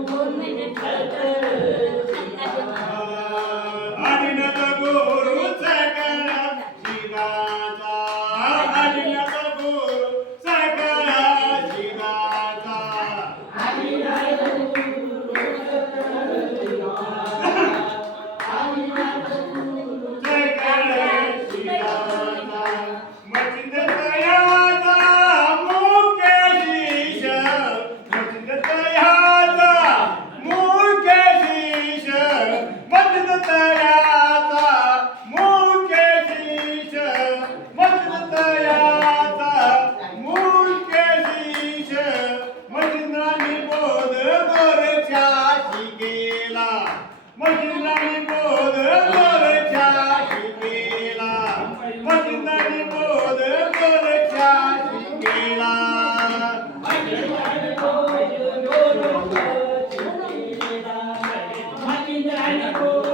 മൂന്നിന് കത്തറ് 아이고.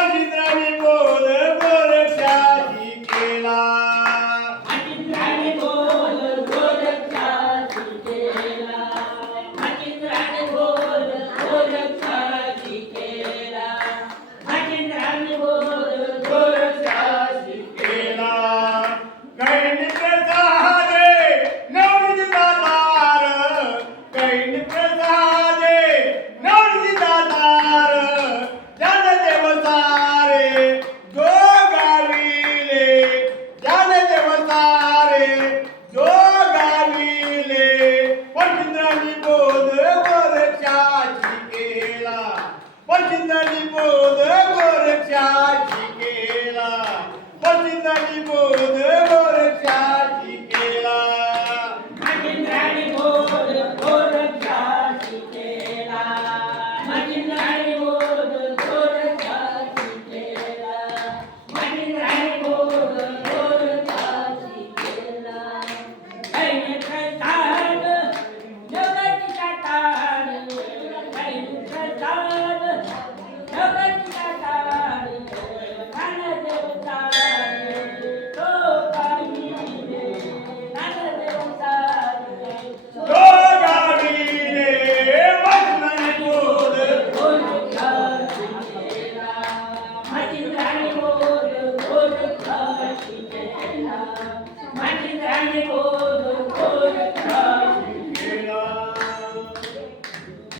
Hoje, Dramin! Oh.